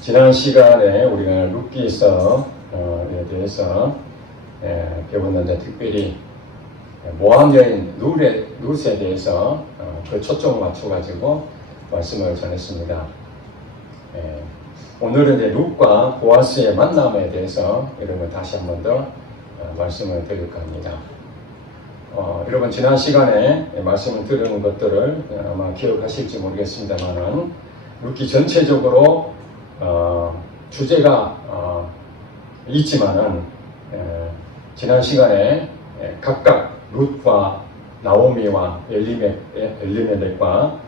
지난 시간에 우리가 룻기서에 대해서 배웠는데 특별히 모함 여인 룻에 대해서 그 초점을 맞춰가지고 말씀을 전했습니다. 오늘은 이제 룻과 보아스의 만남에 대해서 여러분 다시 한 번 더 말씀을 드릴까 합니다. 여러분 지난 시간에 말씀을 들은 것들을 아마 기억하실지 모르겠습니다만은 룻기 전체적으로 주제가 있지만은 지난 시간에 각각 룻과 나오미와 엘리멜렉과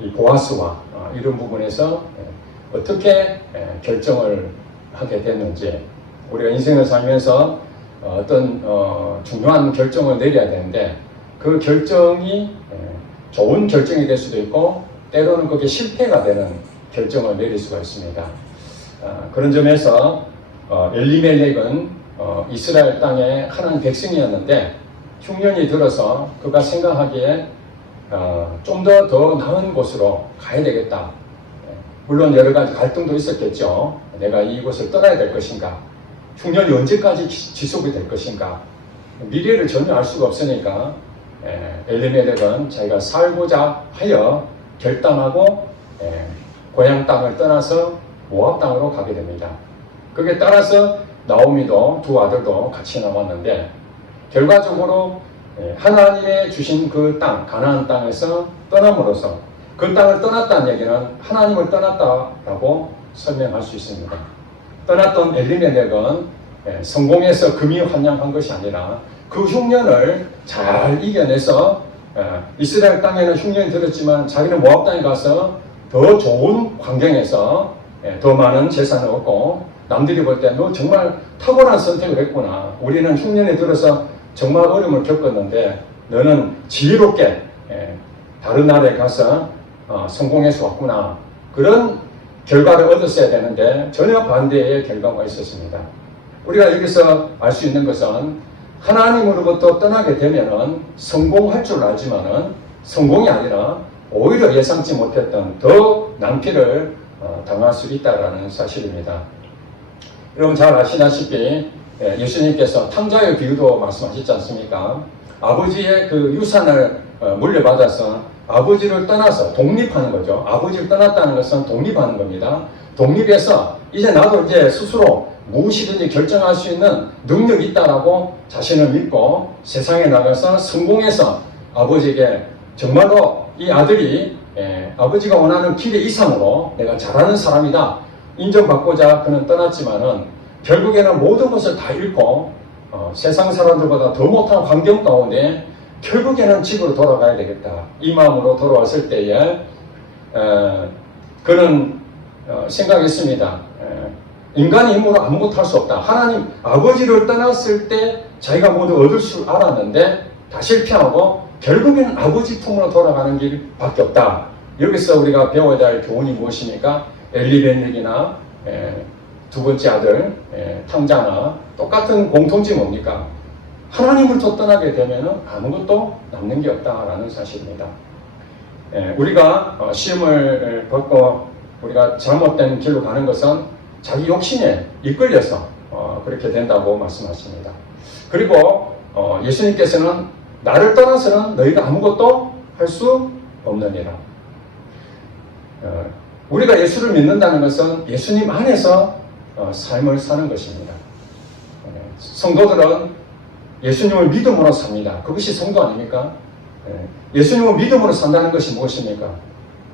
이 보아스와 이런 부분에서 어떻게 결정을 하게 됐는지, 우리가 인생을 살면서 어떤 중요한 결정을 내려야 되는데 그 결정이 좋은 결정이 될 수도 있고 때로는 그게 실패가 되는 결정을 내릴 수가 있습니다. 그런 점에서 엘리멜렉은 이스라엘 땅의 하나님 백성이었는데 흉년이 들어서 그가 생각하기에 좀 더 나은 곳으로 가야 되겠다. 물론 여러 가지 갈등도 있었겠죠. 내가 이곳을 떠나야 될 것인가? 흉년이 언제까지 지속이 될 것인가? 미래를 전혀 알 수가 없으니까 엘리멜렉은 자기가 살고자 하여 결단하고 고향 땅을 떠나서 모압 땅으로 가게 됩니다. 그게 따라서 나오미도 두 아들도 같이 남았는데 결과적으로 하나님의 주신 그 땅, 가나안 땅에서 떠남으로써 그 땅을 떠났다는 얘기는 하나님을 떠났다라고 설명할 수 있습니다. 떠났던 엘리멜렉은 성공해서 금이 환영한 것이 아니라 그 흉년을 잘 이겨내서 이스라엘 땅에는 흉년이 들었지만 자기는 모압 땅에 가서 더 좋은 환경에서 더 많은 재산을 얻고 남들이 볼 때 너 정말 탁월한 선택을 했구나. 우리는 흉년에 들어서 정말 어려움을 겪었는데 너는 지혜롭게 다른 나라에 가서 성공해서 왔구나. 그런 결과를 얻었어야 되는데 전혀 반대의 결과가 있었습니다. 우리가 여기서 알 수 있는 것은 하나님으로부터 떠나게 되면은 성공할 줄 알지만은 성공이 아니라 오히려 예상치 못했던 더 낭피를 당할 수 있다라는 사실입니다. 여러분 잘 아시다시피 예수님께서 탕자의 비유도 말씀하셨지 않습니까? 아버지의 그 유산을 물려받아서 아버지를 떠나서 독립하는 거죠. 아버지를 떠났다는 것은 독립하는 겁니다. 독립해서 이제 나도 이제 스스로 무엇이든지 결정할 수 있는 능력이 있다라고 자신을 믿고 세상에 나가서 성공해서 아버지에게 정말로 이 아들이 아버지가 원하는 길의 이상으로 내가 잘하는 사람이다 인정받고자 그는 떠났지만은 결국에는 모든 것을 다 잃고 세상 사람들보다 더 못한 환경 가운데 결국에는 집으로 돌아가야 되겠다. 이 마음으로 돌아왔을 때에 그는 생각했습니다. 인간의 힘으로 아무것도 할 수 없다. 하나님 아버지를 떠났을 때 자기가 모두 얻을 줄 알았는데 다 실패하고 결국에는 아버지 품으로 돌아가는 길밖에 없다. 여기서 우리가 배워야 할 교훈이 무엇입니까? 엘리멜렉이나 두 번째 아들 탕자나 똑같은 공통점이 뭡니까? 하나님으로부터 떠나게 되면 아무것도 남는 게 없다라는 사실입니다. 우리가 시험을 받고 우리가 잘못된 길로 가는 것은 자기 욕심에 이끌려서 그렇게 된다고 말씀하십니다. 그리고 예수님께서는 나를 떠나서는 너희가 아무것도 할 수 없느니라. 우리가 예수를 믿는다는 것은 예수님 안에서 삶을 사는 것입니다. 성도들은 예수님을 믿음으로 삽니다. 그것이 성도 아닙니까? 예수님을 믿음으로 산다는 것이 무엇입니까?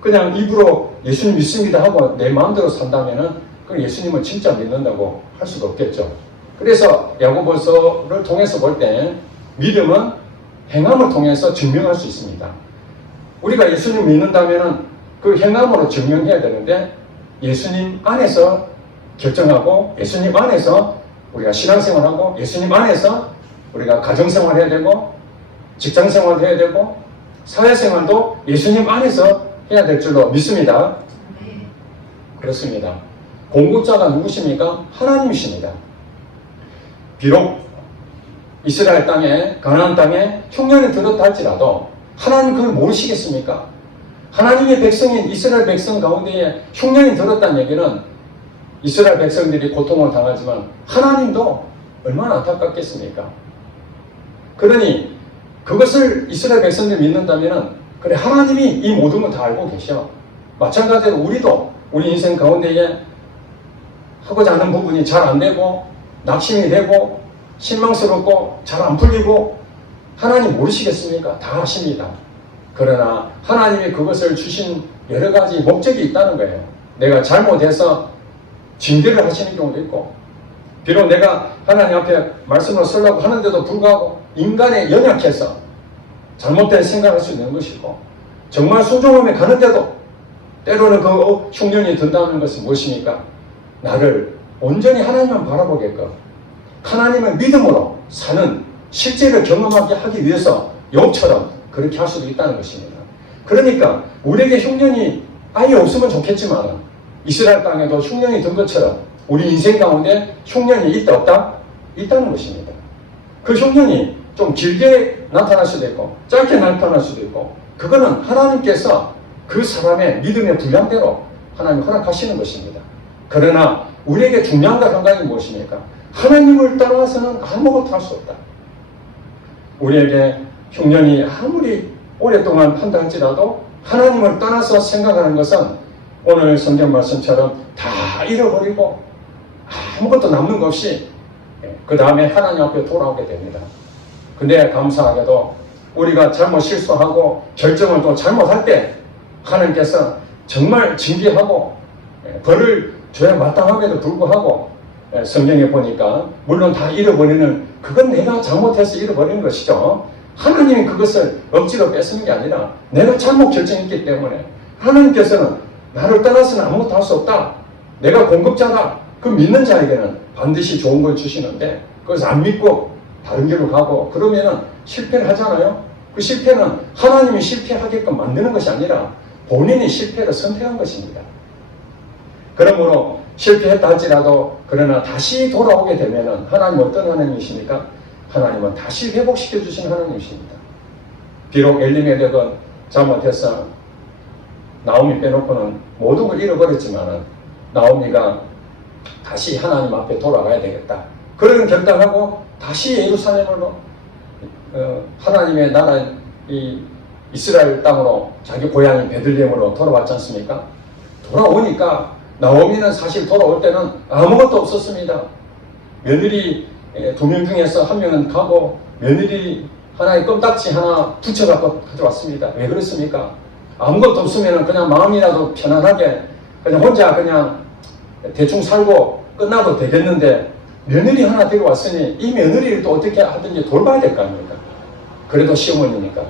그냥 입으로 예수님 믿습니다 하고 내 마음대로 산다면은 그 예수님을 진짜 믿는다고 할 수가 없겠죠. 그래서 야고보서를 통해서 볼 때 믿음은 행함을 통해서 증명할 수 있습니다. 우리가 예수님 믿는다면은 그 행함으로 증명해야 되는데 예수님 안에서 결정하고 예수님 안에서 우리가 신앙생활하고 예수님 안에서 우리가 가정생활 해야 되고 직장생활 해야 되고 사회생활도 예수님 안에서 해야 될 줄로 믿습니다. 그렇습니다. 공급자가 누구십니까? 하나님이십니다. 비록 이스라엘 땅에 가나안 땅에 흉년이 들었다 할지라도 하나님 그걸 모르시겠습니까? 하나님의 백성인 이스라엘 백성 가운데에 흉년이 들었다는 얘기는 이스라엘 백성들이 고통을 당하지만 하나님도 얼마나 안타깝겠습니까? 그러니 그것을 이스라엘 백성들이 믿는다면 그래 하나님이 이 모든 걸 다 알고 계셔. 마찬가지로 우리도 우리 인생 가운데에 하고자 하는 부분이 잘 안 되고 낙심이 되고 실망스럽고 잘 안 풀리고 하나님 모르시겠습니까? 다 아십니다. 그러나 하나님이 그것을 주신 여러 가지 목적이 있다는 거예요. 내가 잘못해서 징계를 하시는 경우도 있고 비록 내가 하나님 앞에 말씀을 쓰려고 하는데도 불구하고 인간의 연약해서 잘못된 생각을 할 수 있는 것이고 정말 순종함에 가는데도 때로는 그 흉년이 든다는 것은 무엇입니까? 나를 온전히 하나님만 바라보게끔 하나님의 믿음으로 사는 실제를 경험하게 하기 위해서 욥처럼 그렇게 할 수도 있다는 것입니다. 그러니까 우리에게 흉년이 아예 없으면 좋겠지만 이스라엘 땅에도 흉년이 든 것처럼 우리 인생 가운데 흉년이 있다 없다? 있다는 것입니다. 그 흉년이 좀 길게 나타날 수도 있고 짧게 나타날 수도 있고 그거는 하나님께서 그 사람의 믿음의 분량대로 하나님 허락하시는 것입니다. 그러나 우리에게 중요한 것 한 가지 무엇입니까? 하나님을 따라서는 아무것도 할 수 없다. 우리에게 흉년이 아무리 오랫동안 한다 할지라도 하나님을 떠나서 생각하는 것은 오늘 성경 말씀처럼 다 잃어버리고 아무것도 남는 것 없이 그 다음에 하나님 앞에 돌아오게 됩니다. 근데 감사하게도 우리가 잘못 실수하고 결정을 또 잘못할 때 하나님께서 정말 징계하고 벌을 줘야 마땅함에도 불구하고 성경에 보니까 물론 다 잃어버리는 그건 내가 잘못해서 잃어버리는 것이죠. 하나님이 그것을 억지로 뺏는 게 아니라 내가 잘못 결정했기 때문에 하나님께서는 나를 떠나서는 아무것도 할 수 없다. 내가 공급자다. 그 믿는 자에게는 반드시 좋은 걸 주시는데 그것을 안 믿고 다른 길로 가고 그러면은 실패를 하잖아요. 그 실패는 하나님이 실패하게끔 만드는 것이 아니라 본인이 실패를 선택한 것입니다. 그러므로 실패했다 할지라도 그러나 다시 돌아오게 되면은 하나님 어떤 하나님이십니까? 하나님은 다시 회복시켜 주시는 하나님이십니다. 비록 엘리멜렉은 잘못해서 나오미 빼놓고는 모든 걸 잃어버렸지만은 나오미가 다시 하나님 앞에 돌아가야 되겠다. 그런 결단하고 다시 예루살렘으로 하나님의 나라 이 이스라엘 땅으로 자기 고향인 베들레헴으로 돌아왔지 않습니까? 돌아오니까 나오미는 사실 돌아올 때는 아무것도 없었습니다. 며느리 2명 중에서 한 명은 가고 며느리 하나의 껌딱지 하나 붙여갖고 가져왔습니다. 왜 그렇습니까? 아무것도 없으면 그냥 마음이라도 편안하게 그냥 혼자 그냥 대충 살고 끝나도 되겠는데 며느리 하나 데리고 왔으니 이 며느리를 또 어떻게 하든지 돌봐야 될 거 아닙니까? 그래도 시어머니니까.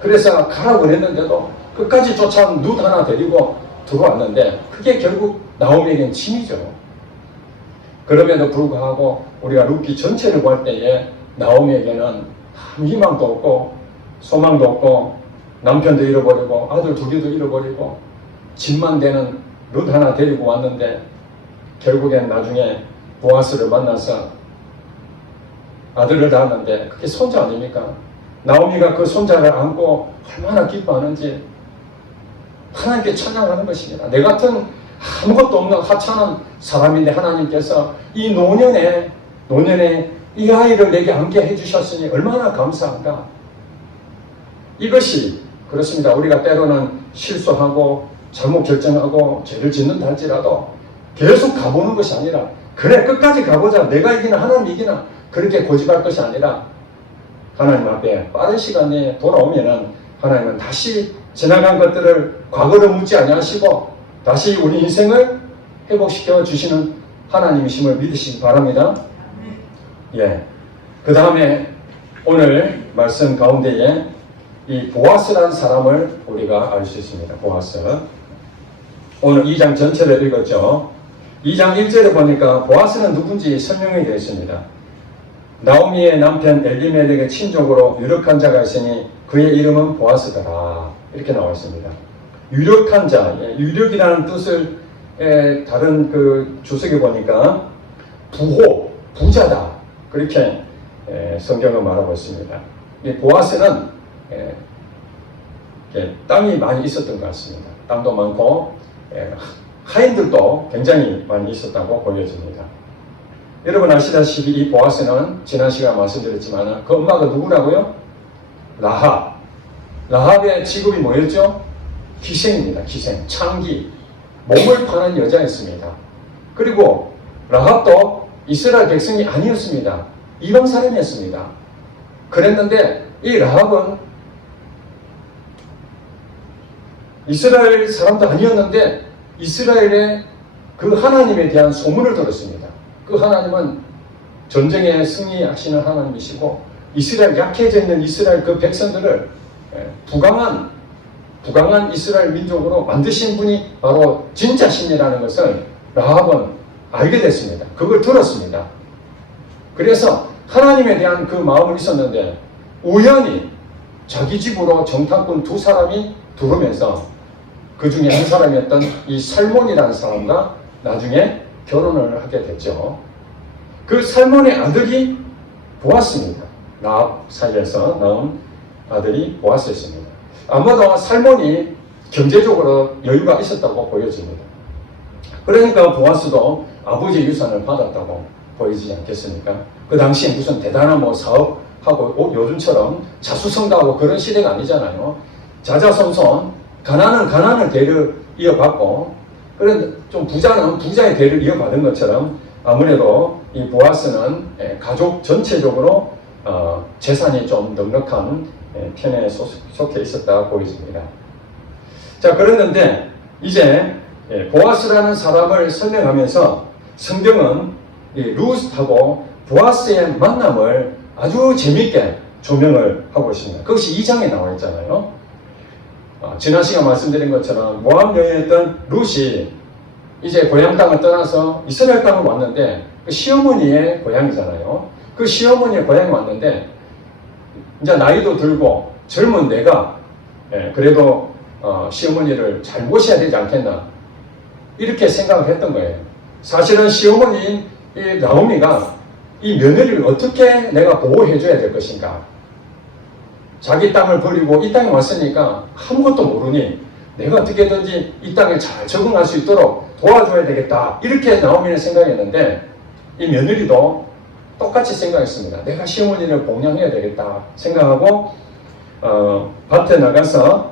그래서 가라고 그랬는데도 끝까지 쫓아온 룻 하나 데리고 들어왔는데 그게 결국 나오미에겐 짐이죠. 그럼에도 불구하고 우리가 룻기 전체를 볼 때에 나오미에게는 아무 희망도 없고 소망도 없고 남편도 잃어버리고 아들 둘이도 잃어버리고 짐만 되는 룻 하나 데리고 왔는데 결국엔 나중에 보아스를 만나서 아들을 낳았는데 그게 손자 아닙니까? 나오미가 그 손자를 안고 얼마나 기뻐하는지 하나님께 찬양하는 것입니다. 내 같은 아무것도 없는 하찮은 사람인데 하나님께서 이 노년에 이 아이를 내게 안게 해주셨으니 얼마나 감사한가. 이것이 그렇습니다. 우리가 때로는 실수하고 잘못 결정하고 죄를 짓는다 할지라도 계속 가보는 것이 아니라 그래 끝까지 가보자. 내가 이기나 하나님 이기나 그렇게 고집할 것이 아니라 하나님 앞에 빠른 시간에 돌아오면은 하나님은 다시 지나간 것들을 과거로 묻지 아니하시고 다시 우리 인생을 회복시켜 주시는 하나님이심을 믿으시기 바랍니다. 예. 그 다음에 오늘 말씀 가운데에 이 보아스라는 사람을 우리가 알 수 있습니다. 보아스. 오늘 2장 전체를 읽었죠. 2장 1절에 보니까 보아스는 누군지 설명이 되어 있습니다. 나오미의 남편 엘리멜렉의 친족으로 유력한 자가 있으니 그의 이름은 보아스더라. 이렇게 나와 있습니다. 유력한 자, 유력이라는 뜻을 다른 그 주석에 보니까 부호, 부자다. 그렇게 성경은 말하고 있습니다. 이 보아스는 땅이 많이 있었던 것 같습니다. 땅도 많고 하인들도 굉장히 많이 있었다고 보여집니다. 여러분 아시다시피 이 보아스는 지난 시간에 말씀드렸지만 그 엄마가 누구라고요? 라합. 라합의 직업이 뭐였죠? 기생입니다. 기생, 창기, 몸을 파는 여자였습니다. 그리고 라합도 이스라엘 백성이 아니었습니다. 이방 사람이었습니다. 그랬는데 이 라합은 이스라엘 사람도 아니었는데 이스라엘의 그 하나님에 대한 소문을 들었습니다. 그 하나님은 전쟁에 승리하시는 하나님이시고 이스라엘 약해져 있는 이스라엘 그 백성들을 부강한 이스라엘 민족으로 만드신 분이 바로 진짜 신이라는 것을 라합은 알게 됐습니다. 그걸 들었습니다. 그래서 하나님에 대한 그 마음은 있었는데 우연히 자기 집으로 정탐꾼 두 사람이 들어오면서 그 중에 한 사람이었던 이 살몬이라는 사람과 나중에 결혼을 하게 됐죠. 그 살몬의 아들이 보았습니다. 라합 사이에서 나온 아들이 보았었습니다. 아마도 살몬이 경제적으로 여유가 있었다고 보여집니다. 그러니까 보아스도 아버지의 유산을 받았다고 보이지 않겠습니까? 그 당시에 무슨 대단한 뭐 사업하고 요즘처럼 자수성가하고 그런 시대가 아니잖아요. 자자손손 가난은 대를 이어받고 그런 좀 부자는 부자의 대를 이어받은 것처럼 아무래도 이 보아스는 가족 전체적으로 재산이 좀 넉넉한 편에 속해 있었다 보여집니다. 자, 그랬는데 이제 보아스라는 사람을 설명하면서 성경은 루스하고 보아스의 만남을 아주 재미있게 조명을 하고 있습니다. 그것이 2장에 나와 있잖아요. 지난 시간 말씀드린 것처럼 모압 여인이었던 룻이 이제 고향 땅을 떠나서 이스라엘 땅을 왔는데 그 시어머니의 고향이잖아요. 그 시어머니의 고향에 왔는데 이제 나이도 들고 젊은 내가 그래도 시어머니를 잘 모셔야 되지 않겠나 이렇게 생각을 했던 거예요. 사실은 시어머니인 이 나오미가 이 며느리를 어떻게 내가 보호해 줘야 될 것인가. 자기 땅을 버리고 이 땅에 왔으니까 아무것도 모르니 내가 어떻게든지 이 땅에 잘 적응할 수 있도록 도와줘야 되겠다. 이렇게 나오미는 생각했는데 이 며느리도 똑같이 생각했습니다. 내가 시어머니를 봉양해야 되겠다 생각하고 밭에 나가서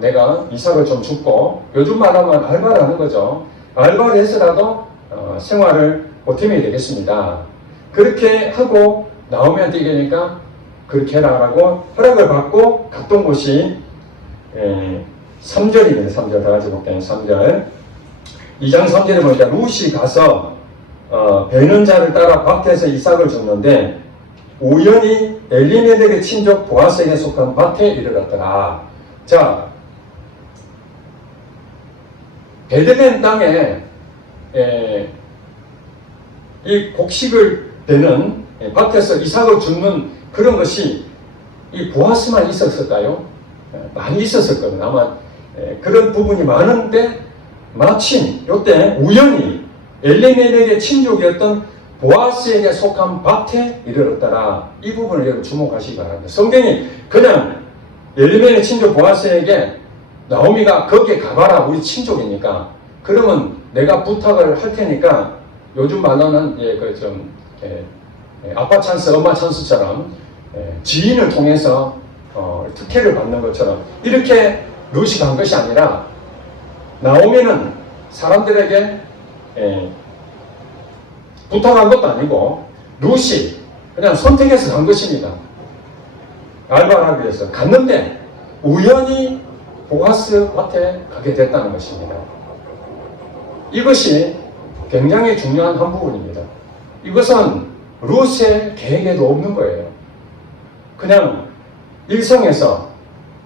내가 이삭을 좀 줍고 요즘 말하면 알바를 하는 거죠. 알바를 해서라도 생활을 보탬이 되겠습니다. 그렇게 하고 나오미한테 얘기하니까 그렇게 해라라고 허락을 받고 갔던 곳이 3절입니다. 3절 다 같이 볼게요. 3절 2장 3절에 보니까 룻이 가서 베는 자를 따라 밭에서 이삭을 줍는데 우연히 엘리멜렉의 친족 보아스에게 속한 밭에 이르렀더라. 자, 베들레헴 땅에 이 곡식을 베는 밭에서 이삭을 줍는 그런 것이 이 보아스만 있었을까요? 많이 있었을 겁니다. 아마 그런 부분이 많은데 마침 이때 우연히 엘리멜렉의 친족이었던 보아스에게 속한 밭에 이르렀더라. 이 부분을 여러분 주목하시기 바랍니다. 성경이 그냥 엘리멜렉 친족 보아스에게 나오미가 거기에 가봐라 우리 친족이니까 그러면 내가 부탁을 할 테니까 요즘 말로는 아빠 찬스 엄마 찬스처럼 지인을 통해서 특혜를 받는 것처럼 이렇게 룻이 간 것이 아니라 나오미는 사람들에게 부탁한 것도 아니고 룻이 그냥 선택해서 간 것입니다. 알바를 하기 위해서 갔는데 우연히 보아스 밭에 가게 됐다는 것입니다. 이것이 굉장히 중요한 한 부분입니다. 이것은 룻의 계획에도 없는 거예요. 그냥 일성에서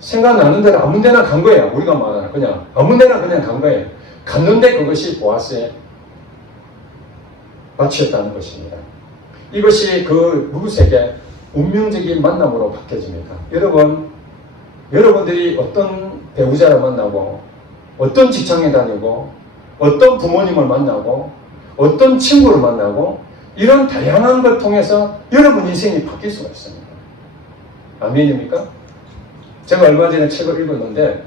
생각나는 대로 아무 데나 간 거예요. 우리가 말하는 그냥 아무 데나 그냥 간 거예요. 갔는데 그것이 보아스의 밭이었다는 것입니다. 이것이 그 룻에게 운명적인 만남으로 바뀌어집니다. 여러분들이 어떤 배우자를 만나고 어떤 직장에 다니고 어떤 부모님을 만나고 어떤 친구를 만나고 이런 다양한 걸 통해서 여러분 인생이 바뀔 수가 있습니다. 아멘입니까? 제가 얼마 전에 책을 읽었는데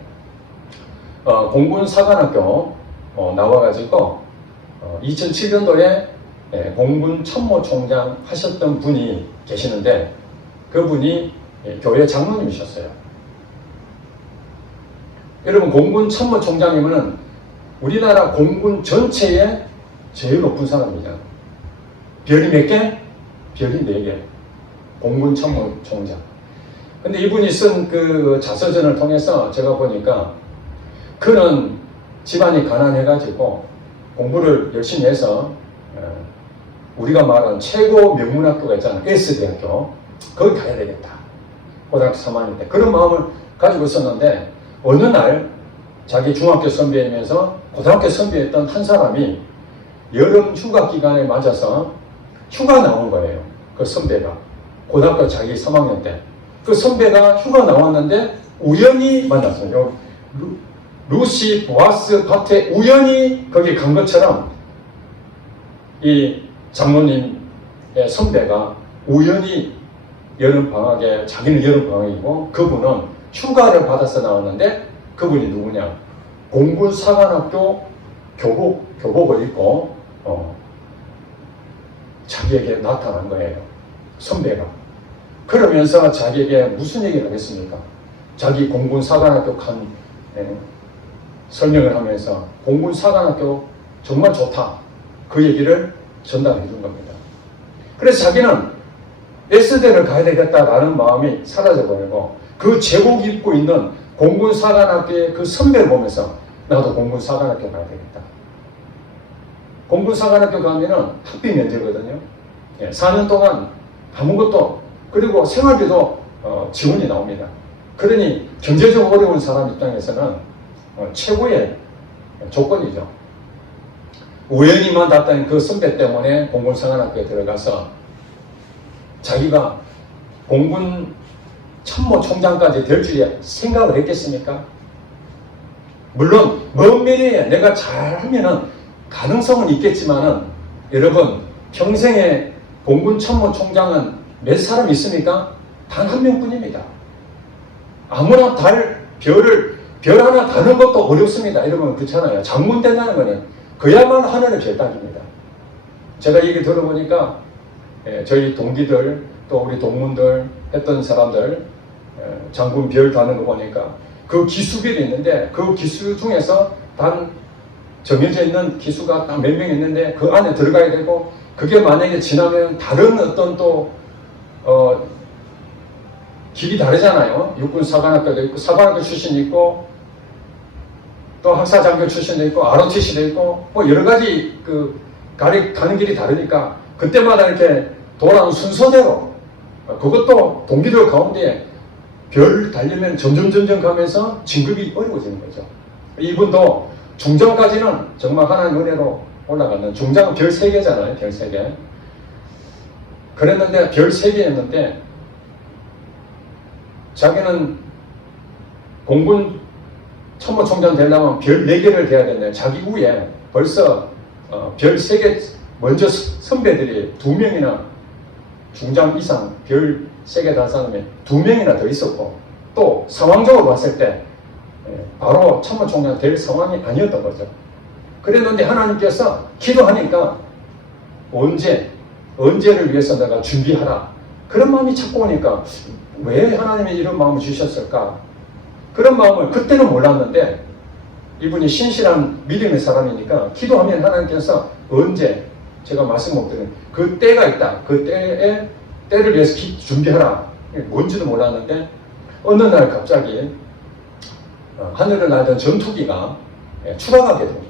공군 사관학교 나와가지고 2007년도에 공군 참모총장 하셨던 분이 계시는데 그분이 교회 장로님이셨어요. 여러분 공군 참모총장이면은 우리나라 공군 전체의 제일 높은 사람입니다. 별이 몇 개? 별이 4개. 공군 참모총장. 근데 이분이 쓴 그 자서전을 통해서 제가 보니까 그는 집안이 가난해가지고 공부를 열심히 해서 우리가 말하는 최고 명문학교가 있잖아요. S대학교. 거기 가야 되겠다. 고등학교 3학년 때. 그런 마음을 가지고 있었는데 어느 날 자기 중학교 선배이면서 고등학교 선배였던 한 사람이 여름 휴가 기간에 맞아서 휴가 나온 거예요. 그 선배가. 고등학교 자기 3학년 때. 그 선배가 휴가 나왔는데 우연히 만났어요. 루시 보아스 밭에 우연히 거기 간 것처럼 이 장로님의 선배가 우연히 여름방학에, 자기는 여름방학이고 그분은 휴가를 받아서 나왔는데 그분이 누구냐? 공군 사관학교 교복을 입고 자기에게 나타난 거예요. 선배가. 그러면서 자기에게 무슨 얘기를 하겠습니까? 자기 공군 사관학교 간 설명을 하면서 공군 사관학교 정말 좋다. 그 얘기를 전달해 준 겁니다. 그래서 자기는 S대를 가야 되겠다라는 마음이 사라져버리고 그 제복 입고 있는 공군 사관학교의 그 선배를 보면서 나도 공군 사관학교 가야 되겠다. 공군 사관학교 가면은 학비 면제거든요. 4년 동안 아무것도 그리고 생활비도 지원이 나옵니다. 그러니 경제적으로 어려운 사람 입장에서는 최고의 조건이죠. 우연히만 닿던 그 선배 때문에 공군 사관학교에 들어가서 자기가 공군 참모총장까지 될 줄이야 생각을 했겠습니까? 물론 먼 미래에 내가 잘하면은 가능성은 있겠지만은 여러분 평생에 공군 참모총장은 몇 사람 있습니까? 단 한 명뿐입니다. 아무나 별 하나 다는 것도 어렵습니다. 여러분 그렇잖아요. 장군 된다는 거는 그야말로 하늘의 별 따기입니다. 제가 얘기 들어보니까 저희 동기들 또 우리 동문들 했던 사람들 장군 별 다는 거 보니까 그 기수별이 있는데 그 기수 중에서 단 정해져 있는 기수가 딱 몇 명 있는데 그 안에 들어가야 되고 그게 만약에 지나면 다른 어떤 또 길이 다르잖아요. 육군 사관학교도 있고 사관학교 출신이 있고 또 학사장교 출신도 있고 ROTC도 있고 뭐 여러 가지 그 가는 길이 다르니까 그때마다 이렇게 돌아온 순서대로 그것도 동기들 가운데 별 달리면 점점 가면서 진급이 어려워지는 거죠. 이분도 중정까지는 정말 하나님 은혜로 올라갔는 중장은 별 3개잖아요. 별 3개. 그랬는데 별 3개였는데 자기는 공군 참모총장 되려면 별 4개를 돼야 된다. 자기 후에 벌써 별 3개 먼저 선배들이 2명이나 중장 이상 별 3개 단 사람이 2명이나 더 있었고 또 상황적으로 봤을 때 바로 참모총장 될 상황이 아니었던 거죠. 그랬는데 하나님께서 기도하니까 언제를 위해서 내가 준비하라. 그런 마음이 자꾸 오니까 왜 하나님이 이런 마음을 주셨을까? 그런 마음을 그때는 몰랐는데 이분이 신실한 믿음의 사람이니까 기도하면 하나님께서 언제 제가 말씀 못 드린 그 때가 있다. 그 때를 위해서 준비하라. 뭔지도 몰랐는데 어느 날 갑자기 하늘을 날던 전투기가 추락하게 된 거예요.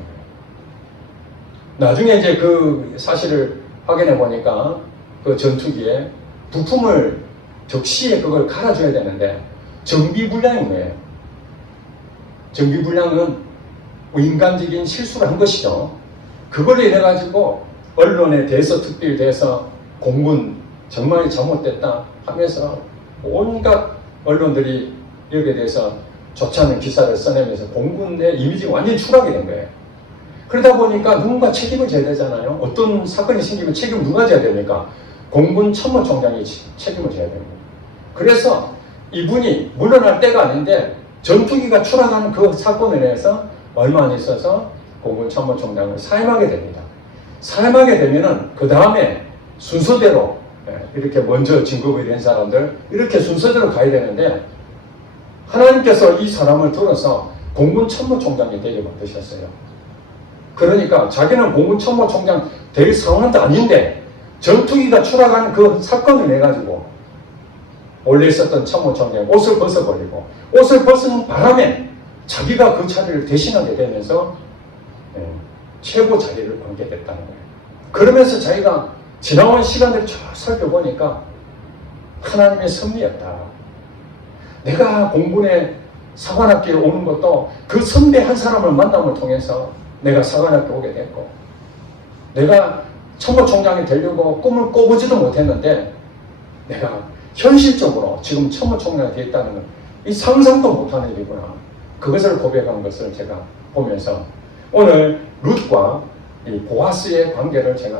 나중에 이제 그 사실을 확인해 보니까 그 전투기에 부품을 적시에 그걸 갈아줘야 되는데 정비불량인 거예요. 정비불량은 인간적인 실수를 한 것이죠. 그걸 인해 가지고 언론에 대서특필돼서 공군 정말 잘못됐다 하면서 온갖 언론들이 여기에 대해서 좋지 않은 기사를 써내면서 공군의 이미지가 완전히 추락이 된 거예요. 그러다 보니까 누군가 책임을 져야 되잖아요. 어떤 사건이 생기면 책임을 누가 져야 됩니까? 공군 참모총장이 책임을 져야 됩니다. 그래서 이분이 물러날 때가 아닌데 전투기가 추락하는 그 사건에 대해서 얼마 안 있어서 공군 참모총장을 사임하게 됩니다. 사임하게 되면은 그 다음에 순서대로 이렇게 먼저 진급이 된 사람들 이렇게 순서대로 가야 되는데 하나님께서 이 사람을 들어서 공군 참모총장이 되게 만드셨어요. 그러니까 자기는 공군 참모총장 될 상황도 아닌데 전투기가 추락하는 그 사건을 내가지고 원래 있었던 참모총장 옷을 벗어버리고 옷을 벗은 바람에 자기가 그 자리를 대신하게 되면서 최고 자리를 얻게 됐다는 거예요. 그러면서 자기가 지나온 시간들을 쭉 살펴보니까 하나님의 섭리였다. 내가 공군에 사관학교에 오는 것도 그 선배 한 사람을 만남을 통해서 내가 사관학교 오게 됐고 내가 참모총장이 되려고 꿈을 꿔보지도 못했는데 내가 현실적으로 지금 참모총장이 되었다는 건 이 상상도 못하는 일이구나. 그것을 고백한 것을 제가 보면서 오늘 룻과 이 보아스의 관계를 제가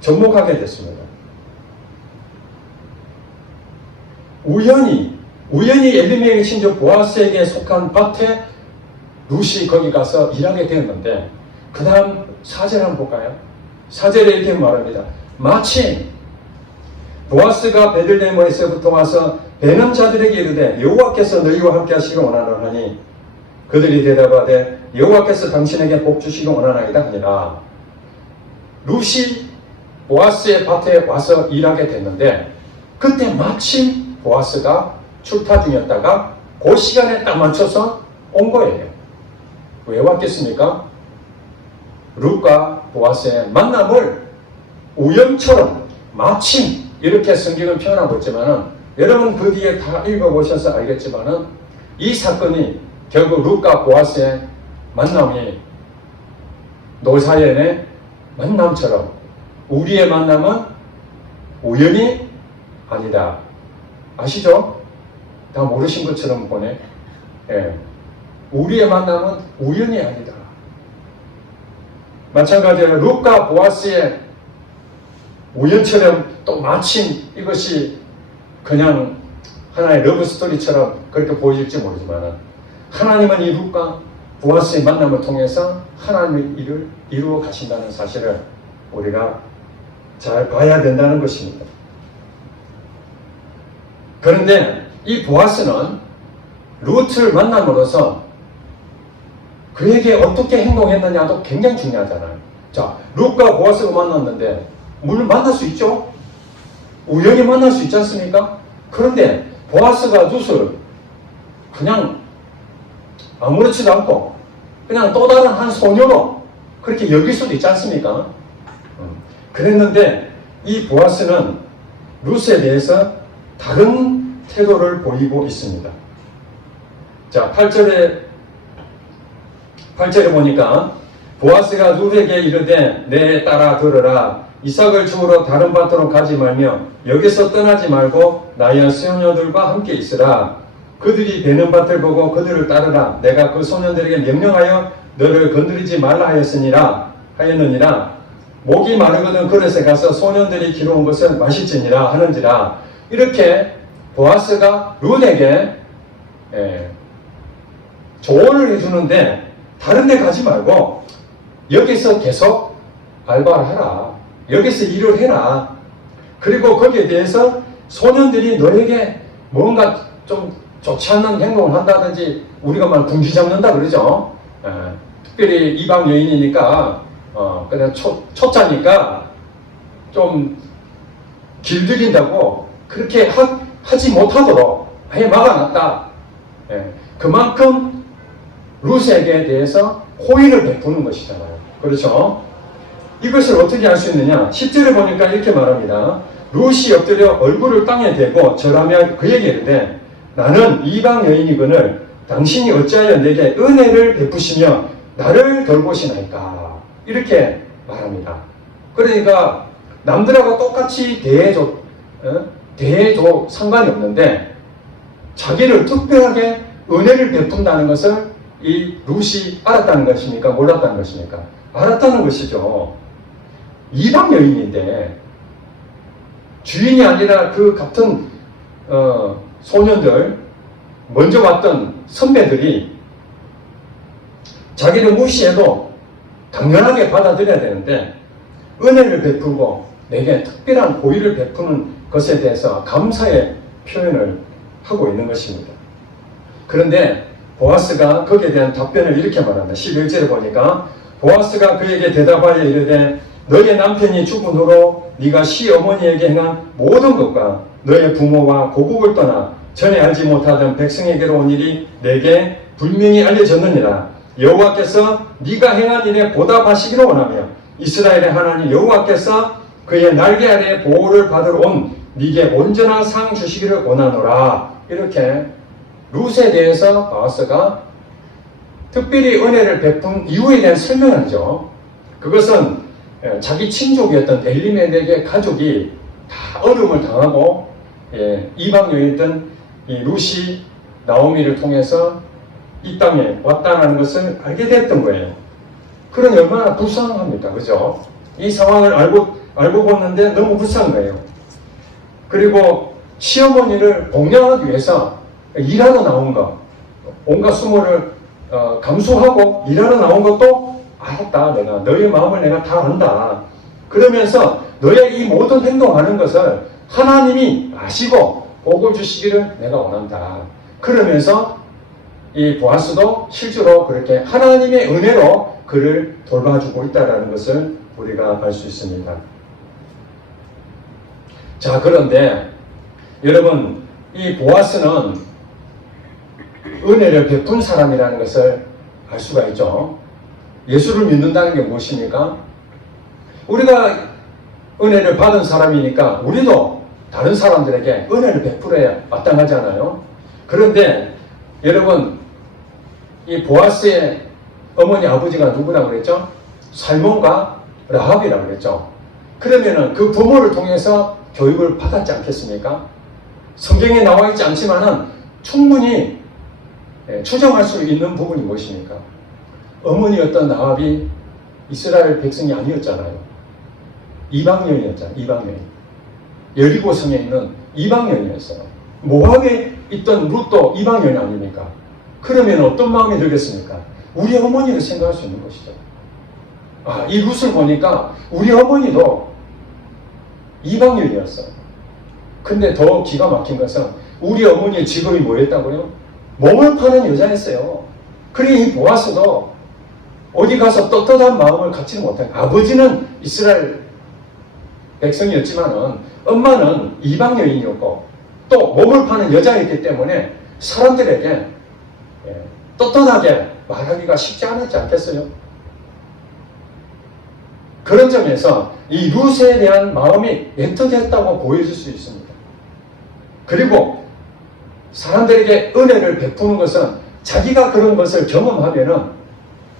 접목하게 됐습니다. 우연히 엘리멜렉이 친족 보아스에게 속한 밭에 룻이 거기 가서 일하게 되었는데 그 다음 4절 한번 볼까요? 4절에 이렇게 말합니다. 마침 보아스가 베들레헴에서부터 와서 베는 자들에게 이르되 여호와께서 너희와 함께 하시기 원하노니 그들이 대답하되 여호와께서 당신에게 복 주시기 원하나이다 하니라. 룻이 보아스의 밭에 와서 일하게 됐는데 그때 마침 보아스가 출타 중이었다가 그 시간에 딱 맞춰서 온 거예요. 왜 왔겠습니까? 룻과 보아스의 만남을 우연처럼 마침 이렇게 성경은 표현하고 있지만은 여러분 그 뒤에 다 읽어보셔서 알겠지만은 이 사건이 결국 룻과 보아스의 만남이 노사연의 만남처럼 우리의 만남은 우연이 아니다. 아시죠? 다 모르신 것처럼 보네. 예. 우리의 만남은 우연이 아니다. 마찬가지로 룻과 보아스의 우연처럼 또 마침 이것이 그냥 하나의 러브스토리처럼 그렇게 보일지 모르지만 하나님은 이 룻과 보아스의 만남을 통해서 하나님의 일을 이루어 가신다는 사실을 우리가 잘 봐야 된다는 것입니다. 그런데 이 보아스는 룻을 만남으로써 그에게 어떻게 행동했느냐도 굉장히 중요하잖아요. 자, 룻과 보아스가 만났는데 물론 만날 수 있죠. 우연히 만날 수 있지 않습니까? 그런데 보아스가 룻을 그냥 아무렇지도 않고 그냥 또 다른 한 소녀로 그렇게 여길 수도 있지 않습니까? 그랬는데 이 보아스는 룻에 대해서 다른 태도를 보이고 있습니다. 자, 8절에 보니까 보아스가 룻에게 이르되 내 딸아 들으라. 이삭을 주우러 다른 밭으로 가지 말며 여기서 떠나지 말고 나의 소녀들과 함께 있으라. 그들이 베는 밭을 보고 그들을 따르라. 내가 그 소년들에게 명령하여 너를 건드리지 말라 하였느니라. 목이 마르거든 그릇에 가서 소년들이 기르온 것을 마실지니라 하는지라. 이렇게 보아스가 룻에게 조언을 해주는데 다른 데 가지 말고 여기서 계속 알바를 하라. 여기서 일을 해라. 그리고 거기에 대해서 소년들이 너에게 뭔가 좀 좋지 않는 행동을 한다든지 우리가 말 군기 잡는다 그러죠. 특별히 이방 여인이니까 그냥 초짜니까 좀 길들인다고 그렇게 하지 못하도록 아예 막아놨다. 그만큼 룻에게 대해서 호의를 베푸는 것이잖아요. 그렇죠? 이것을 어떻게 알 수 있느냐? 10절에 보니까 이렇게 말합니다. 룻이 엎드려 얼굴을 땅에 대고 절하며 그에게 이르되 나는 이방 여인이거늘 당신이 어찌하여 내게 은혜를 베푸시며 나를 돌보시나이까. 이렇게 말합니다. 그러니까 남들하고 똑같이 대해줘 상관이 없는데 자기를 특별하게 은혜를 베푼다는 것을 이 룻이 알았다는 것입니까? 몰랐다는 것입니까? 알았다는 것이죠. 이방 여인인데 주인이 아니라 그 같은 소년들, 먼저 왔던 선배들이 자기를 무시해도 당연하게 받아들여야 되는데 은혜를 베풀고 내게 특별한 고의를 베푸는 것에 대해서 감사의 표현을 하고 있는 것입니다. 그런데 보아스가 거기에 대한 답변을 이렇게 말합니다. 11절에 보니까 보아스가 그에게 대답하여 이르되 너의 남편이 죽은 후로 네가 시어머니에게 행한 모든 것과 너의 부모와 고국을 떠나 전에 알지 못하던 백성에게로 온 일이 내게 분명히 알려졌느니라. 여호와께서 네가 행한 일에 보답하시기를 원하며 이스라엘의 하나님 여호와께서 그의 날개 아래 보호를 받으러 온 네게 온전한 상 주시기를 원하노라. 이렇게 룻에 대해서 보아스가 특별히 은혜를 베푼 이유에 대한 설명이죠. 그것은 자기 친족이었던 엘리멜렉의 가족이 다 어려움을 당하고 이방 여인이었던 이 룻이 나오미를 통해서 이 땅에 왔다는 것을 알게 됐던 거예요. 그러니 얼마나 불쌍합니까? 그죠? 이 상황을 알고 보는데 너무 불쌍한 거예요. 그리고 시어머니를 복양하기 위해서 일하러 나온 것, 온갖 수모를 감수하고 일하러 나온 것도 알았다. 내가 너의 마음을 내가 다 안다. 그러면서 너의 이 모든 행동하는 것을 하나님이 아시고 복을 주시기를 내가 원한다. 그러면서 이 보아스도 실제로 그렇게 하나님의 은혜로 그를 돌봐주고 있다는 것을 우리가 알 수 있습니다. 자, 그런데 여러분, 이 보아스는 은혜를 베푼 사람이라는 것을 알 수가 있죠. 예수를 믿는다는 게 무엇입니까? 우리가 은혜를 받은 사람이니까 우리도 다른 사람들에게 은혜를 베풀어야 마땅하잖아요. 그런데 여러분, 이 보아스의 어머니 아버지가 누구라고 그랬죠? 살몬과 라합이라고 그랬죠. 그러면은 그 부모를 통해서 교육을 받았지 않겠습니까? 성경에 나와 있지 않지만은 충분히 추정할 수 있는 부분이 무엇입니까? 어머니였던 라합이 이스라엘 백성이 아니었잖아요. 이방인이었잖아요. 이방인. 여리고성에 있는 이방인이었어요. 모압에 있던 룻도 이방인 아닙니까? 그러면 어떤 마음이 들겠습니까? 우리 어머니를 생각할 수 있는 것이죠. 아, 이 룻을 보니까 우리 어머니도 이방인이었어요. 근데 더 기가 막힌 것은 우리 어머니의 직업이 뭐였다고요? 몸을 파는 여자였어요. 그러니 이 보아스도 어디 가서 떳떳한 마음을 갖지는 못한, 아버지는 이스라엘 백성이었지만은 엄마는 이방 여인이었고 또 몸을 파는 여자였기 때문에 사람들에게 떳떳하게 말하기가 쉽지 않았지 않겠어요? 그런 점에서 이 룻에 대한 마음이 애틋했다고 보여질 수 있습니다. 그리고 사람들에게 은혜를 베푸는 것은 자기가 그런 것을 경험하면은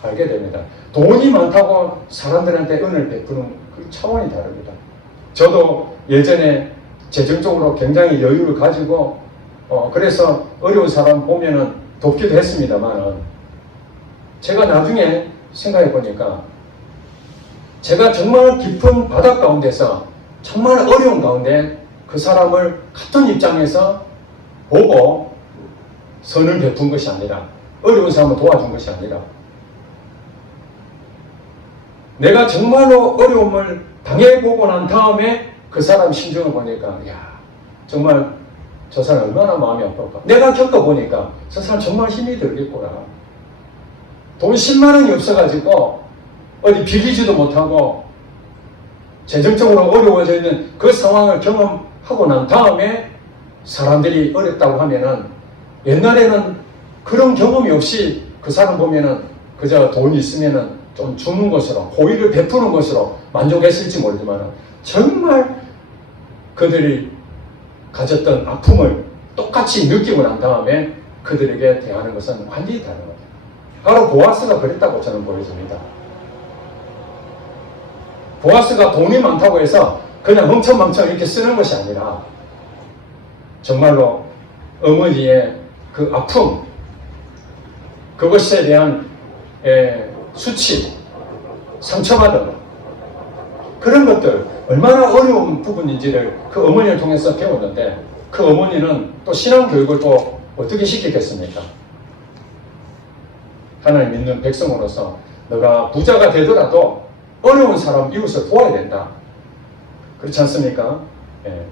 알게 됩니다. 돈이 많다고 사람들한테 은혜를 베푸는 그 차원이 다릅니다. 저도 예전에 재정적으로 굉장히 여유를 가지고 그래서 어려운 사람 보면은 돕기도 했습니다만은 제가 나중에 생각해 보니까 제가 정말 깊은 바다 가운데서 정말 어려운 가운데 그 사람을 같은 입장에서 보고 선을 베푼 것이 아니라, 어려운 사람을 도와준 것이 아니라, 내가 정말로 어려움을 당해보고 난 다음에 그 사람 심정을 보니까 야, 정말 저 사람 얼마나 마음이 아플까. 내가 겪어보니까 저 사람 정말 힘이 들겠구나. 돈 10만 원이 없어가지고 어디 빌리지도 못하고 재정적으로 어려워져 있는 그 상황을 경험하고 난 다음에 사람들이 어렵다고 하면은, 옛날에는 그런 경험이 없이 그 사람 보면은 그저 돈이 있으면은 좀 주는 것으로, 호의를 베푸는 것으로 만족했을지 모르지만 정말 그들이 가졌던 아픔을 똑같이 느끼고 난 다음에 그들에게 대하는 것은 완전히 다른 거예요. 바로 보아스가 그랬다고 저는 보여집니다. 보아스가 돈이 많다고 해서 그냥 멍청멍청 이렇게 쓰는 것이 아니라 정말로 어머니의 그 아픔, 그것에 대한 수치, 상처받은 그런 것들, 얼마나 어려운 부분인지를 그 어머니를 통해서 배웠는데, 그 어머니는 또 신앙교육을 또 어떻게 시키겠습니까? 하나님 믿는 백성으로서 너가 부자가 되더라도 어려운 사람 이웃을 도와야 된다. 그렇지 않습니까? 예.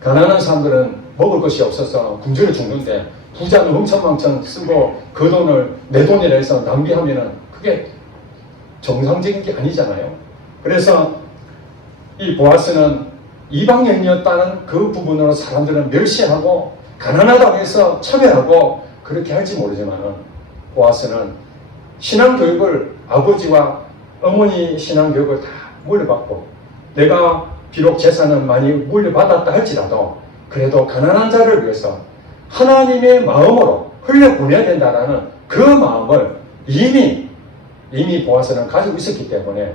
가난한 사람들은 먹을 것이 없어서 굶주려 죽는데 부자는 흥청망청 쓰고 그 돈을 내 돈이라 해서 낭비하면은 그게 정상적인 게 아니잖아요. 그래서 이 보아스는 이방인이었다는 그 부분으로 사람들은 멸시하고 가난하다고 해서 차별하고 그렇게 할지 모르지만은 보아스는 신앙교육을 아버지와 어머니 신앙교육을 다 물려받고 내가 비록 재산은 많이 물려받았다 할지라도 그래도 가난한 자를 위해서 하나님의 마음으로 흘려보내야 된다는 그 마음을 이미 보아스는 가지고 있었기 때문에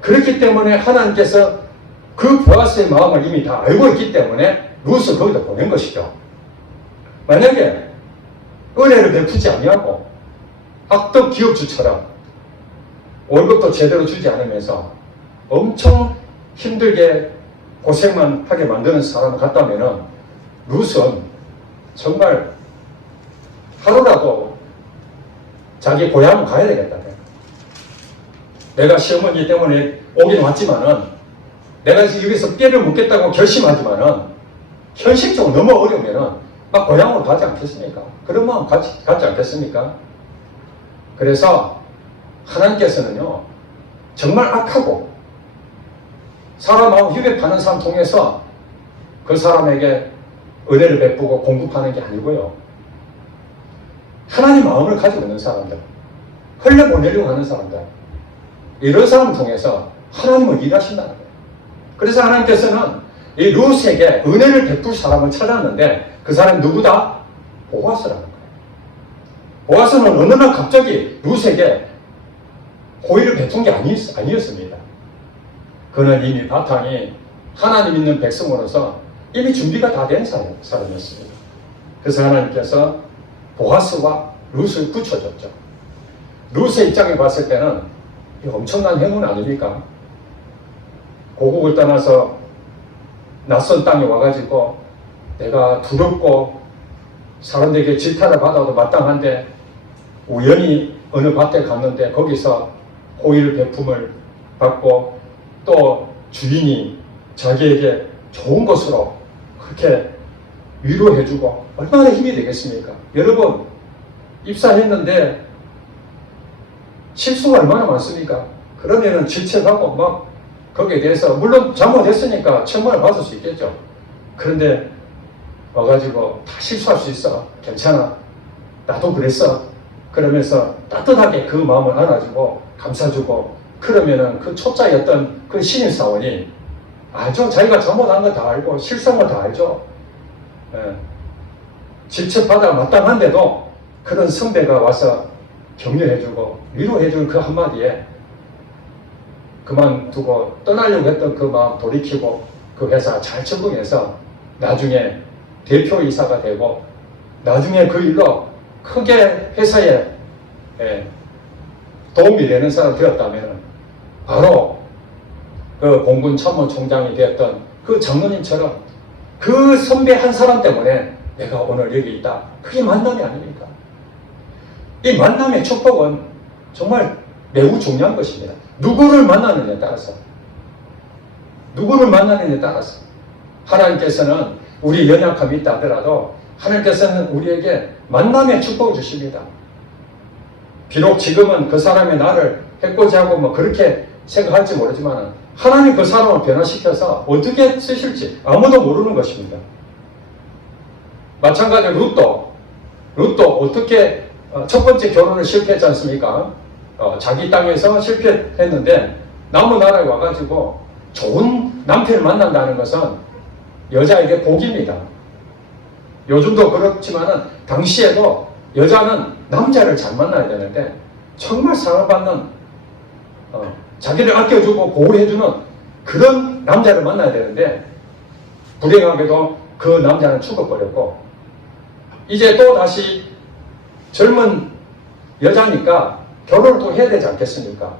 그렇기 때문에 하나님께서 그 보아스의 마음을 이미 다 알고 있기 때문에 룻을 거기다 보낸 것이죠. 만약에 은혜를 베푸지 아니하고 악덕 기업주처럼 월급도 제대로 주지 않으면서 엄청 힘들게 고생만 하게 만드는 사람 같다면은 룻은 정말 하루라도 자기 고향 가야 되겠다. 내가 시어머니 때문에 오긴 왔지만은 내가 여기서 뼈를 묻겠다고 결심하지만은 현실적으로 너무 어려우면은 막 고향으로 가지 않겠습니까? 그런 마음 가지 않겠습니까? 그래서 하나님께서는요 정말 악하고 사람하고 휴백하는 사람 통해서 그 사람에게 은혜를 베푸고 공급하는 게 아니고요. 하나님 마음을 가지고 있는 사람들, 흘려보내려고 하는 사람들, 이런 사람을 통해서 하나님은 일하신다는 거예요. 그래서 하나님께서는 이 룻에게 은혜를 베풀 사람을 찾았는데 그 사람이 누구다? 보아스라는 거예요. 보아스는 어느 날 갑자기 룻에게 호의를 베푼 게 아니었습니다. 그는 이미 바탕이 하나님 있는 백성으로서 이미 준비가 다 된 사람이었습니다. 그래서 하나님께서 보아스와 룻을 붙여줬죠. 룻의 입장에 봤을 때는 엄청난 행운 아닙니까? 고국을 떠나서 낯선 땅에 와가지고 내가 두렵고 사람들에게 질타를 받아도 마땅한데 우연히 어느 밭에 갔는데 거기서 호의를 베품을 받고 또 주인이 자기에게 좋은 것으로 그렇게 위로해주고 얼마나 힘이 되겠습니까? 여러분 입사했는데 실수가 얼마나 많습니까? 그러면은 질책하고 막 거기에 대해서 물론 잘못했으니까 천만을 받을 수 있겠죠. 그런데 와가지고 다 실수할 수 있어. 괜찮아. 나도 그랬어. 그러면서 따뜻하게 그 마음을 안아주고 감싸주고 그러면은 그 초짜였던 그 신입사원이 알죠. 자기가 잘못한 거 다 알고 실수한 거 다 알죠. 예. 질책받아 마땅한데도 그런 선배가 와서 격려해주고 위로해주는 그 한마디에 그만두고 떠나려고 했던 그 마음 돌이키고 그 회사 잘 적응해서 나중에 대표이사가 되고 나중에 그 일로 크게 회사에 도움이 되는 사람이 되었다면 바로 그 공군 참모총장이 되었던 그 장로님처럼 그 선배 한 사람 때문에 내가 오늘 여기 있다. 그게 만남이 아닙니까? 이 만남의 축복은 정말 매우 중요한 것입니다. 누구를 만나느냐에 따라서 하나님께서는 우리 연약함이 있다 하더라도 하나님께서는 우리에게 만남의 축복을 주십니다. 비록 지금은 그 사람이 나를 해코지 하고 뭐 그렇게 생각할지 모르지만 하나님 그 사람을 변화시켜서 어떻게 쓰실지 아무도 모르는 것입니다. 마찬가지로 룻도 어떻게 첫 번째 결혼을 실패했지 않습니까? 자기 땅에서 실패했는데 남은 나라에 와가지고 좋은 남편을 만난다는 것은 여자에게 복입니다. 요즘도 그렇지만은 당시에도 여자는 남자를 잘 만나야 되는데 정말 사랑받는 자기를 아껴주고 보호해주는 그런 남자를 만나야 되는데 불행하게도 그 남자는 죽어버렸고 이제 또 다시 젊은 여자니까 결혼을 또 해야 되지 않겠습니까?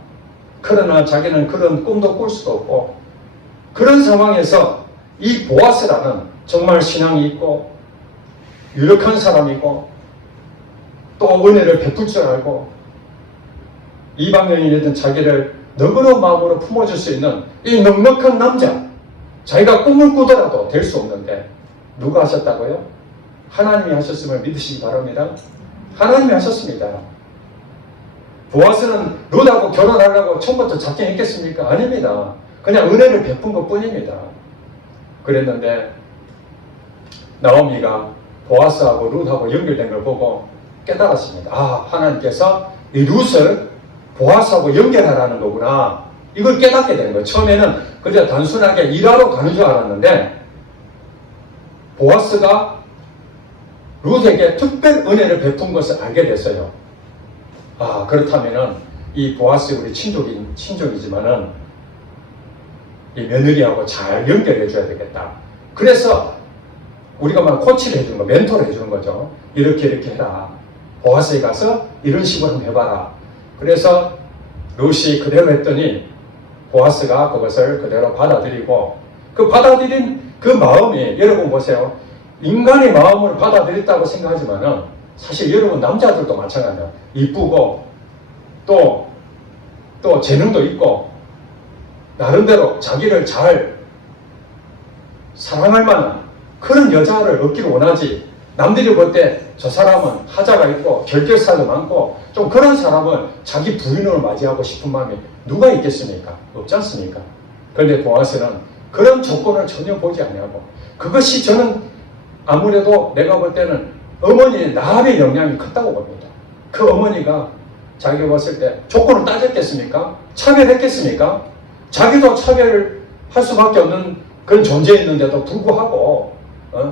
그러나 자기는 그런 꿈도 꿀 수도 없고 그런 상황에서 이 보아스라는 정말 신앙이 있고 유력한 사람이고 또 은혜를 베풀 줄 알고 이방 여인이든 자기를 너그러운 마음으로 품어줄 수 있는 이 넉넉한 남자, 자기가 꿈을 꾸더라도 될 수 없는데 누가 하셨다고요? 하나님이 하셨음을 믿으시기 바랍니다. 하나님이 하셨습니다. 보아스는 룻하고 결혼하려고 처음부터 작정했겠습니까? 아닙니다. 그냥 은혜를 베푼 것 뿐입니다. 그랬는데 나오미가 보아스하고 룻하고 연결된 걸 보고 깨달았습니다. 아, 하나님께서 이 룻을 보아스하고 연결하라는 거구나. 이걸 깨닫게 되는 거예요. 처음에는 그저 단순하게 일하러 가는 줄 알았는데 보아스가 룻에게 특별 은혜를 베푼 것을 알게 됐어요. 아, 그렇다면은 이 보아스 우리 친족이지만은 이 며느리하고 잘 연결해 줘야 되겠다. 그래서 우리가 막 코치를 해주는 거, 멘토를 해주는 거죠. 이렇게 해라. 보아스에 가서 이런 식으로 한번 해봐라. 그래서 룻이 그대로 했더니 보아스가 그것을 그대로 받아들이고 그 받아들인 그 마음이 여러분 보세요. 인간의 마음을 받아들였다고 생각하지만은 사실 여러분 남자들도 마찬가지예요. 이쁘고 또 재능도 있고 나름대로 자기를 잘 사랑할 만한 그런 여자를 얻기를 원하지. 남들이 볼 때 저 사람은 하자가 있고 결결사도 많고 좀 그런 사람은 자기 부인으로 맞이하고 싶은 마음이 누가 있겠습니까? 없지 않습니까? 그런데 보아스는 그런 조건을 전혀 보지 않냐고. 그것이 저는 아무래도 내가 볼 때는 어머니의 나합의 영향이 컸다고 봅니다. 그 어머니가 자기가 봤을 때 조건을 따졌겠습니까? 차별했겠습니까? 자기도 차별을 할 수밖에 없는 그런 존재였는데도 불구하고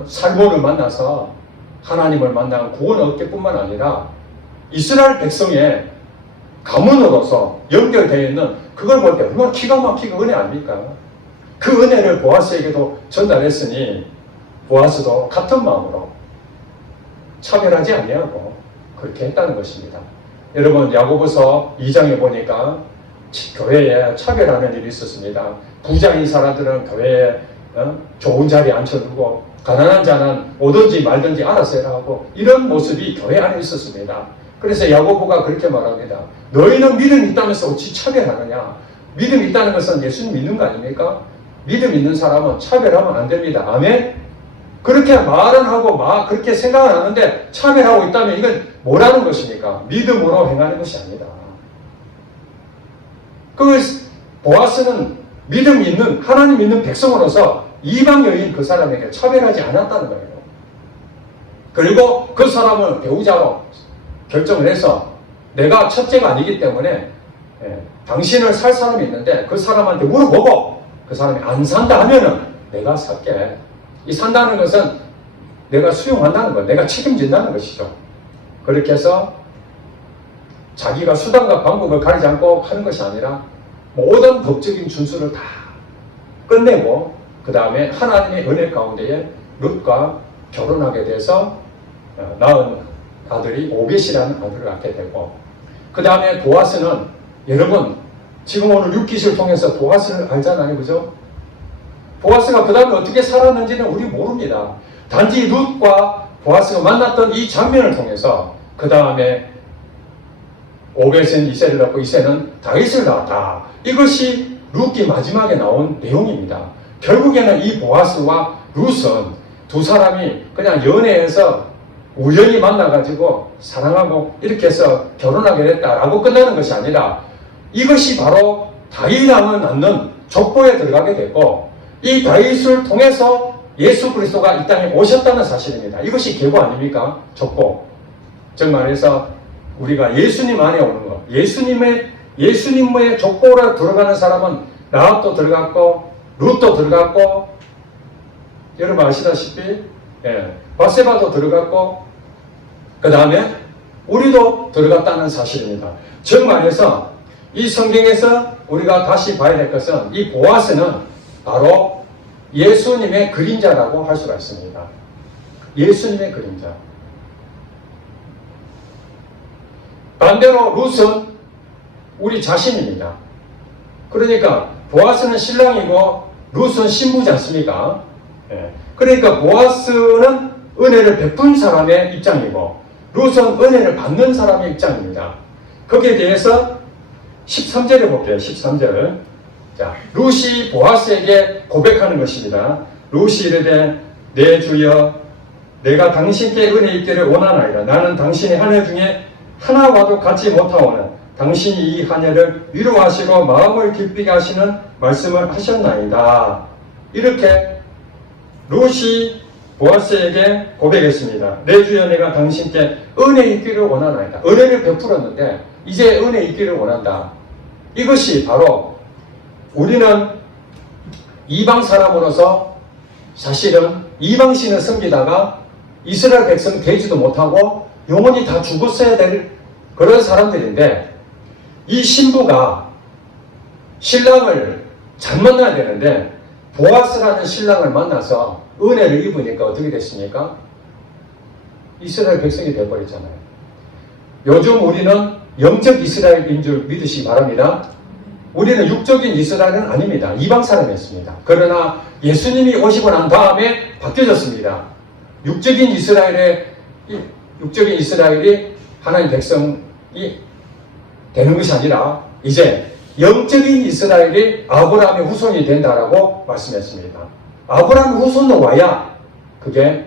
살몬을 만나서 하나님을 만나고 구원을 얻을 뿐만 아니라 이스라엘 백성의 가문으로서 연결되어 있는 그걸 볼 때 얼마나 기가 막히게 은혜 아닙니까? 그 은혜를 보아스에게도 전달했으니 보아스도 같은 마음으로 차별하지 아니하고 그렇게 했다는 것입니다. 여러분 야고보서 2장에 보니까 교회에 차별하는 일이 있었습니다. 부자인 사람들은 교회에 좋은 자리에 앉혀두고 가난한 자는 오든지 말든지 알아서 해라 하고 이런 모습이 교회 안에 있었습니다. 그래서 야고보가 그렇게 말합니다. 너희는 믿음이 있다면서 어찌 차별하느냐. 믿음이 있다는 것은 예수님 믿는 거 아닙니까? 믿음 있는 사람은 차별하면 안 됩니다. 아멘? 그렇게 말은 하고 그렇게 생각은 하는데 차별하고 있다면 이건 뭐라는 것입니까? 믿음으로 행하는 것이 아니다. 그 보아스는 믿음 있는 하나님 믿는 백성으로서 이방 여인 그 사람에게 차별하지 않았다는 거예요. 그리고 그 사람을 배우자로 결정을 해서 내가 첫째가 아니기 때문에 당신을 살 사람이 있는데 그 사람한테 물어보고 그 사람이 안 산다 하면은 내가 살게. 이 산다는 것은 내가 수용한다는 거예요. 내가 책임진다는 것이죠. 그렇게 해서 자기가 수단과 방법을 가리지 않고 하는 것이 아니라 모든 법적인 준수를 다 끝내고 그 다음에 하나님의 은혜 가운데에 룻과 결혼하게 돼서 낳은 아들이 오벳이라는 아들을 낳게 되고 그 다음에 보아스는 여러분 지금 오늘 룻기시를 통해서 보아스를 알잖아요. 그죠? 보아스가 그 다음에 어떻게 살았는지는 우리 모릅니다. 단지 룻과 보아스가 만났던 이 장면을 통해서 그 다음에 오벳은 이새를 낳고 이새는 다윗을 낳았다. 이것이 룻기 마지막에 나온 내용입니다. 결국에는 이 보아스와 룻은 두 사람이 그냥 연애해서 우연히 만나가지고 사랑하고 이렇게 해서 결혼하게 됐다라고 끝나는 것이 아니라 이것이 바로 다윗왕을 낳는 족보에 들어가게 됐고 이 다윗을 통해서 예수 그리스도가 이 땅에 오셨다는 사실입니다. 이것이 계보 아닙니까? 족보. 즉 말해서 우리가 예수님 안에 오는 것. 예수님의 족보로 들어가는 사람은 라합도 들어갔고 룻도 들어갔고 여러분 아시다시피 바세바도 들어갔고 그 다음에 우리도 들어갔다는 사실입니다. 즉 말해서 이 성경에서 우리가 다시 봐야 될 것은 이 보아스는 바로 예수님의 그림자라고 할 수가 있습니다. 예수님의 그림자. 반대로 룻은 우리 자신입니다. 그러니까 보아스는 신랑이고 룻은 신부지 않습니까? 그러니까 보아스는 은혜를 베푼 사람의 입장이고 룻은 은혜를 받는 사람의 입장입니다. 거기에 대해서 13절에 볼게요. 13절. 자, 룻이 보아스에게 고백하는 것입니다. 룻이 이르되 내 주여 내가 당신께 은혜 있기를 원하나이다. 나는 당신의 하늘 중에 하나와도 같지 못하오는 당신이 이 하늘을 위로하시고 마음을 기쁘게 하시는 말씀을 하셨나이다. 이렇게 룻이 보아스에게 고백했습니다. 내 주여 내가 당신께 은혜 있기를 원하나이다. 은혜를 베풀었는데 이제 은혜 있기를 원한다. 이것이 바로 우리는 이방 사람으로서 사실은 이방신을 섬기다가 이스라엘 백성 되지도 못하고 영원히 다 죽었어야 될 그런 사람들인데 이 신부가 신랑을 잘 만나야 되는데 보아스라는 신랑을 만나서 은혜를 입으니까 어떻게 됐습니까? 이스라엘 백성이 되어버렸잖아요. 요즘 우리는 영적 이스라엘인 줄 믿으시기 바랍니다. 우리는 육적인 이스라엘은 아닙니다. 이방 사람이었습니다. 그러나 예수님이 오시고 난 다음에 바뀌어졌습니다. 육적인 이스라엘이 하나님 백성이 되는 것이 아니라 이제 영적인 이스라엘이 아브라함의 후손이 된다라고 말씀했습니다. 아브라함의 후손도 와야 그게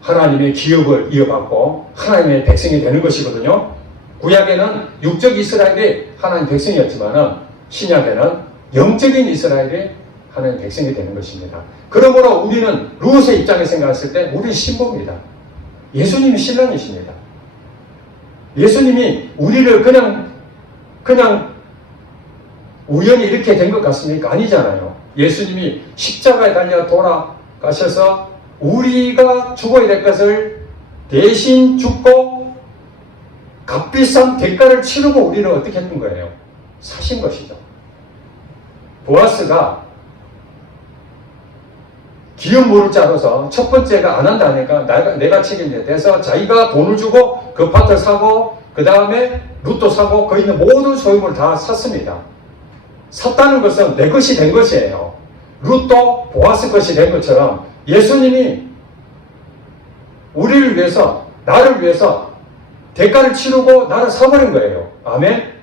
하나님의 기업을 이어받고 하나님의 백성이 되는 것이거든요. 구약에는 육적 이스라엘이 하나님 백성이었지만 신약에는 영적인 이스라엘이 하나님 백성이 되는 것입니다. 그러므로 우리는 룻의 입장에 생각했을 때 우리 신부입니다. 예수님이 신랑이십니다. 예수님이 우리를 그냥 우연히 이렇게 된 것 같습니까? 아니잖아요. 예수님이 십자가에 달려 돌아가셔서 우리가 죽어야 될 것을 대신 죽고 값비싼 대가를 치르고 우리를 어떻게 했던 거예요? 사신 것이죠. 보아스가 기업 모를 자로서 첫 번째가 안 한다니까 내가 책임져야 돼서 자기가 돈을 주고 그 밭을 사고 그 다음에 룻도 사고 거기 있는 모든 소유물을 다 샀습니다. 샀다는 것은 내 것이 된 것이에요. 룻도 보아스 것이 된 것처럼 예수님이 우리를 위해서 나를 위해서 대가를 치르고 나를 사버린 거예요. 아멘?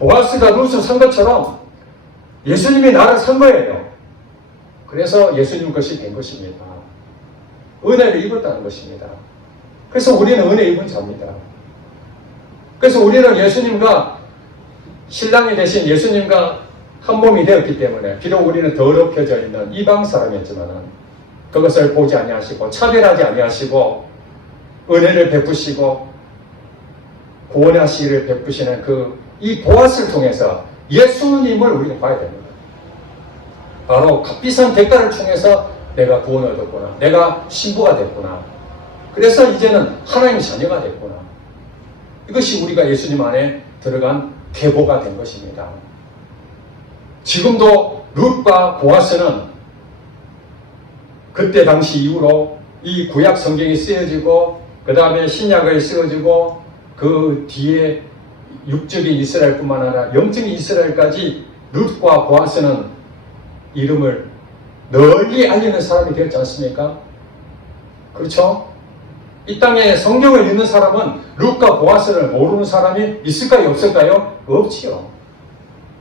보아스가 룻을 산 것처럼 예수님이 나를 산 거예요. 그래서 예수님 것이 된 것입니다. 은혜를 입었다는 것입니다. 그래서 우리는 은혜 입은 자입니다. 그래서 우리는 예수님과 신랑이 되신 예수님과 한 몸이 되었기 때문에 비록 우리는 더럽혀져 있는 이방 사람이었지만 그것을 보지 아니하시고 차별하지 아니하시고 은혜를 베푸시고 구원하시기를 베푸시는 이 보아스를 통해서 예수님을 우리는 봐야 됩니다. 바로 값비싼 대가를 통해서 내가 구원을 얻었구나. 내가 신부가 됐구나. 그래서 이제는 하나님의 자녀가 됐구나. 이것이 우리가 예수님 안에 들어간 계보가 된 것입니다. 지금도 룻과 보아스는 그때 당시 이후로 이 구약 성경이 쓰여지고 그 다음에 신약이 쓰여지고 그 뒤에 육적인 이스라엘뿐만 아니라 영적인 이스라엘까지 룻과 보아스는 이름을 널리 알리는 사람이 되었지 않습니까? 그렇죠? 이 땅에 성경을 읽는 사람은 룻과 보아스를 모르는 사람이 있을까요? 없을까요? 없지요.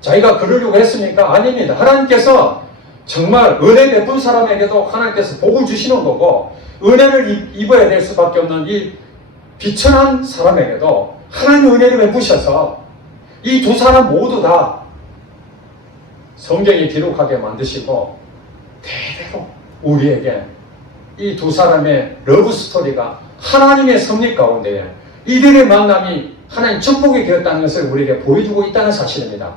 자기가 그러려고 했습니까? 아닙니다. 하나님께서 정말 은혜 베푼 사람에게도 하나님께서 복을 주시는 거고 은혜를 입어야 될 수밖에 없는 이 비천한 사람에게도 하나님의 은혜를 베푸셔서 이 두 사람 모두 다 성경이 기록하게 만드시고 대대로 우리에게 이 두 사람의 러브 스토리가 하나님의 섭리 가운데 이들의 만남이 하나님 축복이 되었다는 것을 우리에게 보여주고 있다는 사실입니다.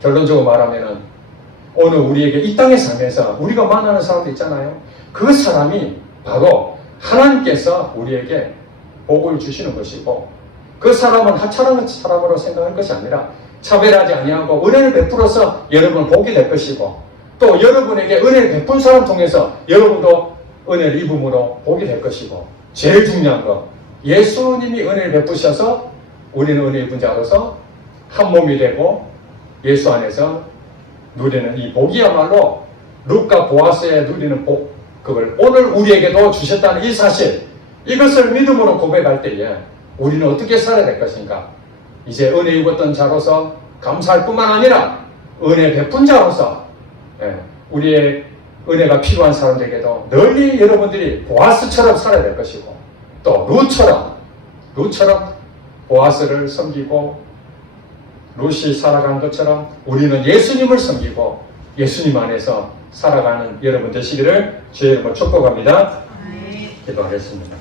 결론적으로 말하면 오늘 우리에게 이 땅에 살면서 우리가 만나는 사람도 있잖아요. 그 사람이 바로 하나님께서 우리에게 복을 주시는 것이고 그 사람은 하찮은 사람으로 생각할 것이 아니라 차별하지 아니하고 은혜를 베풀어서 여러분 복이 될 것이고 또 여러분에게 은혜를 베푼 사람 통해서 여러분도 은혜를 입음으로 복이 될 것이고 제일 중요한 거 예수님이 은혜를 베푸셔서 우리는 은혜 입은 자로서 한 몸이 되고 예수 안에서 누리는 이 복이야말로 룻과 보아스에 누리는 복, 그걸 오늘 우리에게도 주셨다는 이 사실, 이것을 믿음으로 고백할 때에 우리는 어떻게 살아야 될 것인가? 이제 은혜 입었던 자로서 감사할 뿐만 아니라 은혜 베푼 자로서 우리의 은혜가 필요한 사람들에게도 널리 여러분들이 보아스처럼 살아야 될 것이고, 또 룻처럼 보아스를 섬기고 룻이 살아간 것처럼 우리는 예수님을 섬기고 예수님 안에서 살아가는 여러분 되시기를 주의 이름으로 축복합니다. 기도하겠습니다.